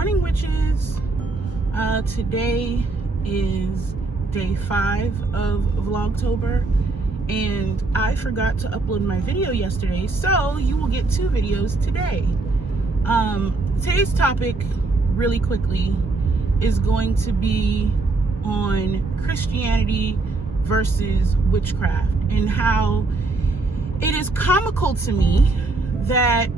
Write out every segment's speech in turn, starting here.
morning, witches. Today is day 5 of Vlogtober, and I forgot to upload my video yesterday, so you will get 2 videos today. Today's topic, really quickly, is going to be on Christianity versus witchcraft, and how it is comical to me that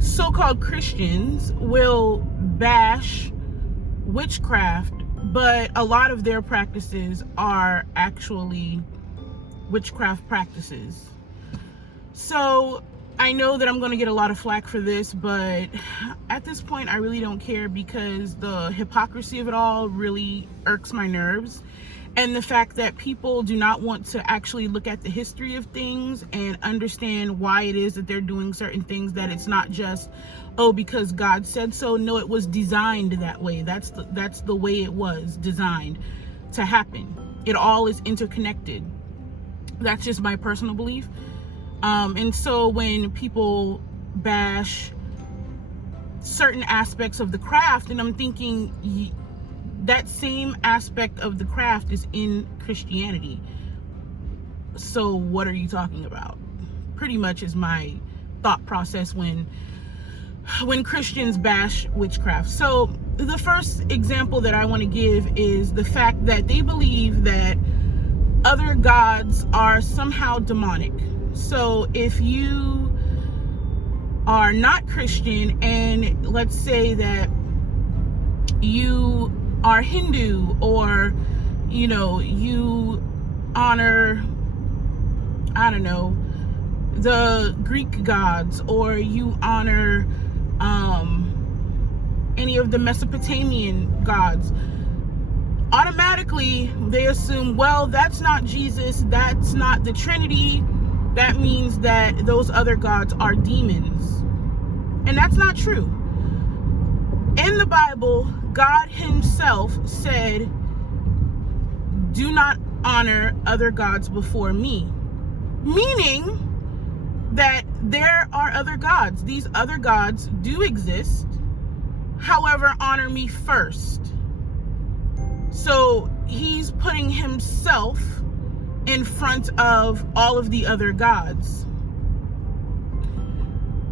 so-called Christians will bash witchcraft, but a lot of their practices are actually witchcraft practices. So I know that I'm going to get a lot of flack for this, but at this point I really don't care, because the hypocrisy of it all really irks my nerves. And the fact that people do not want to actually look at the history of things and understand why it is that they're doing certain things, that it's not just, oh, because God said so. No, it was designed that way. That's the way it was designed to happen. It all is interconnected. That's just my personal belief. And so when people bash certain aspects of the craft, and I'm thinking, that same aspect of the craft is in Christianity. So what are you talking about? Pretty much is my thought process when Christians bash witchcraft. So the first example that I want to give is the fact that they believe that other gods are somehow demonic. So if you are not Christian, and let's say that you are Hindu, or you honor, I don't know, the Greek gods, or you honor any of the Mesopotamian gods, automatically they assume, well, that's not Jesus, that's not the Trinity, that means that those other gods are demons. And that's not true. In the Bible, God himself said, do not honor other gods before me. Meaning that there are other gods. These other gods do exist. However, honor me first. So he's putting himself in front of all of the other gods.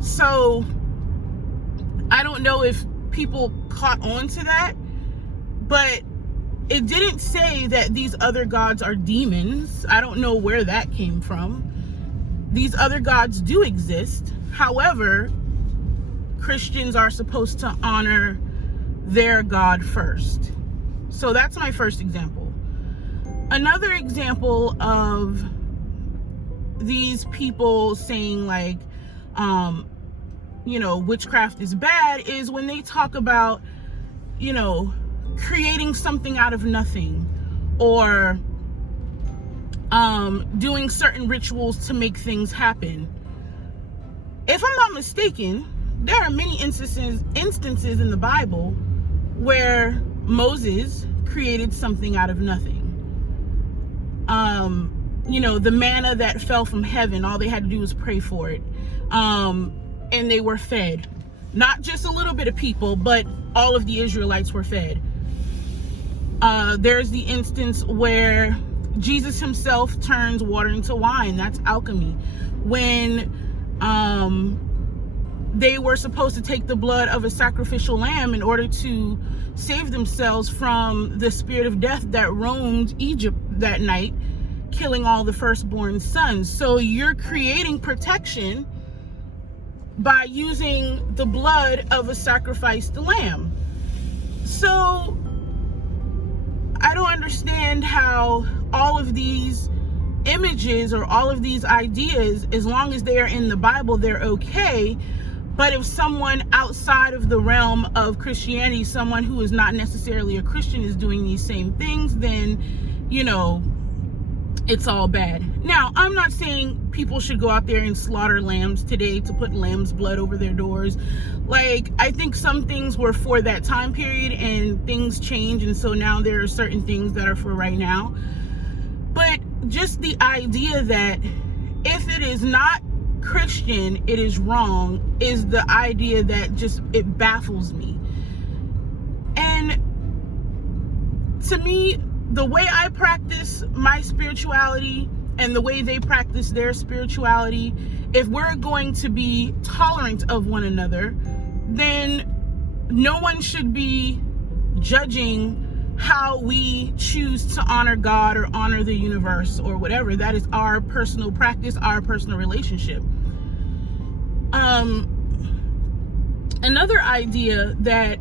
So I don't know if people caught on to that, but it didn't say that these other gods are demons. I don't know where that came from. These other gods do exist. However, Christians are supposed to honor their God first. So that's my first example. Another example of these people saying like, witchcraft is bad is when they talk about, creating something out of nothing, or doing certain rituals to make things happen. If I'm not mistaken, there are many instances in the Bible where Moses created something out of nothing. The manna that fell from heaven, all they had to do was pray for it. And they were fed. Not just a little bit of people, but all of the Israelites were fed. There's the instance where Jesus himself turns water into wine. That's alchemy. When they were supposed to take the blood of a sacrificial lamb in order to save themselves from the spirit of death that roamed Egypt that night, killing all the firstborn sons. So you're creating protection by using the blood of a sacrificed lamb. So I don't understand how all of these images or all of these ideas, as long as they are in the Bible, they're okay. But if someone outside of the realm of Christianity, someone who is not necessarily a Christian, is doing these same things, then, it's all bad. Now, I'm not saying people should go out there and slaughter lambs today to put lamb's blood over their doors. Like, I think some things were for that time period and things change, and so now there are certain things that are for right now. But just the idea that if it is not Christian, it is wrong, is the idea that just, it baffles me. to me, the way I practice my spirituality and the way they practice their spirituality, if we're going to be tolerant of one another, then no one should be judging how we choose to honor God or honor the universe or whatever. That is our personal practice, our personal relationship. Another idea that,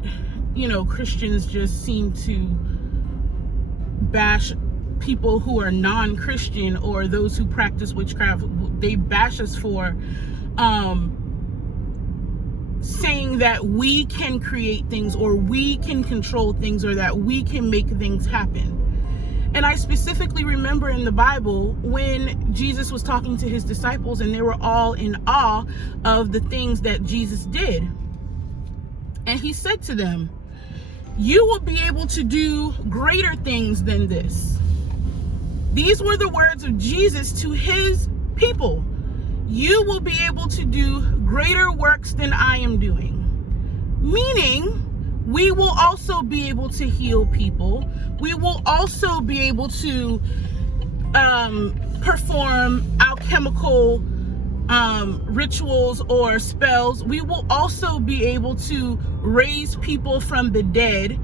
Christians just seem to bash people who are non-Christian or those who practice witchcraft, they bash us for saying that we can create things or we can control things or that we can make things happen. And I specifically remember in the Bible when Jesus was talking to his disciples and they were all in awe of the things that Jesus did. And he said to them, "You will be able to do greater things than this." These were the words of Jesus to his people. You will be able to do greater works than I am doing. Meaning, we will also be able to heal people. We will also be able to perform alchemical rituals or spells. We will also be able to raise people from the dead.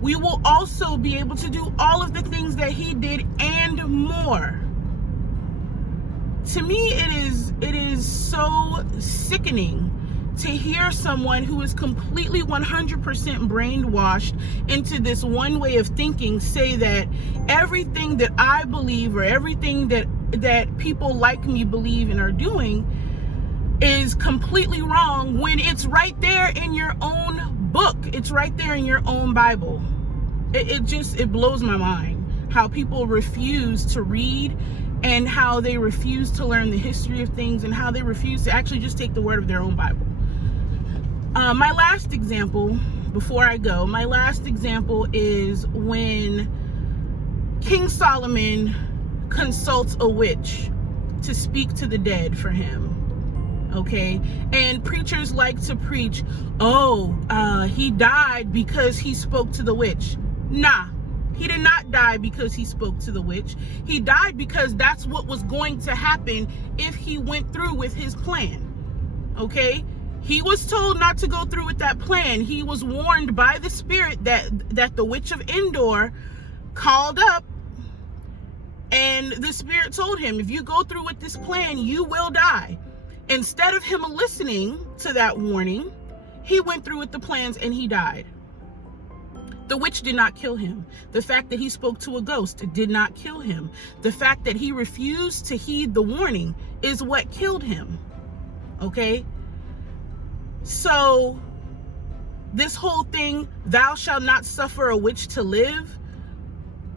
We will also be able to do all of the things that he did and more. To me, it is so sickening to hear someone who is completely 100% brainwashed into this one way of thinking say that everything that I believe or everything that people like me believe and are doing is completely wrong when it's right there in your own book. It's right there in your own Bible. It blows my mind how people refuse to read and how they refuse to learn the history of things and how they refuse to actually just take the word of their own Bible. My last example, before I go, is when King Solomon consults a witch to speak to the dead for him. Okay, and preachers like to preach, he died because he spoke to the witch. Nah, he did not die because he spoke to the witch. He died because that's what was going to happen if he went through with his plan. Okay, he was told not to go through with that plan. He was warned by the spirit that the witch of Endor called up, and the spirit told him, if you go through with this plan, you will die. Instead of him listening to that warning, he went through with the plans and he died. The witch did not kill him. The fact that he spoke to a ghost did not kill him. The fact that he refused to heed the warning is what killed him. Okay? So, this whole thing, thou shalt not suffer a witch to live,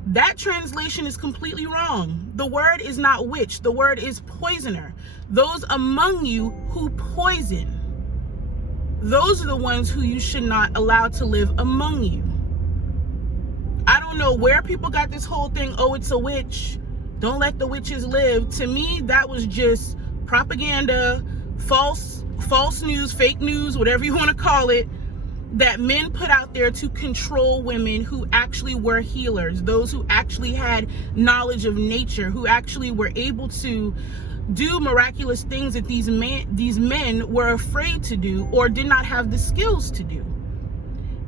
that translation is completely wrong. The word is not witch. The word is poisoner. Those among you who poison, those are the ones who you should not allow to live among you. I don't know where people got this whole thing, it's a witch, don't let the witches live. To me, that was just propaganda, false news, fake news, whatever you want to call it, that men put out there to control women who actually were healers, those who actually had knowledge of nature, who actually were able to do miraculous things that these men were afraid to do or did not have the skills to do.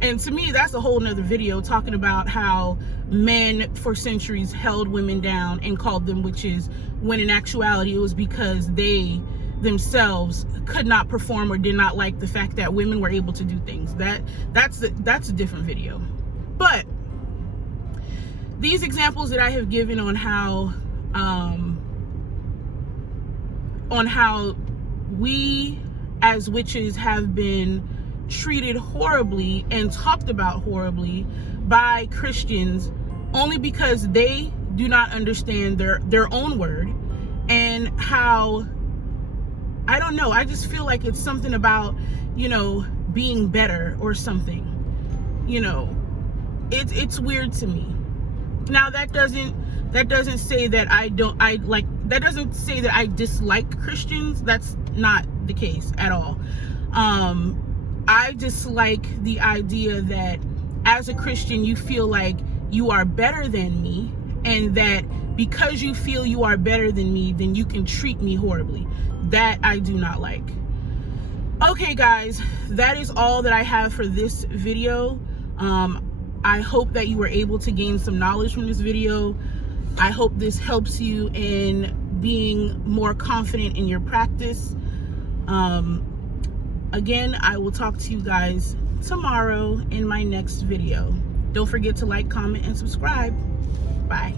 And to me, that's a whole nother video talking about how men for centuries held women down and called them witches, when in actuality it was because they themselves could not perform or did not like the fact that women were able to do things. That's a different video. But these examples that I have given on how we as witches have been treated horribly and talked about horribly by Christians only because they do not understand their own word, and how, I don't know, I just feel like it's something about, being better or something. It's weird to me. Now that doesn't say that that doesn't say that I dislike Christians. That's not the case at all. I dislike the idea that as a Christian, you feel like you are better than me, and that because you feel you are better than me, then you can treat me horribly. That I do not like. Okay guys, that is all that I have for this video. I hope that you were able to gain some knowledge from this video. I hope this helps you in being more confident in your practice. Again, I will talk to you guys tomorrow in my next video. Don't forget to like, comment, and subscribe. Bye.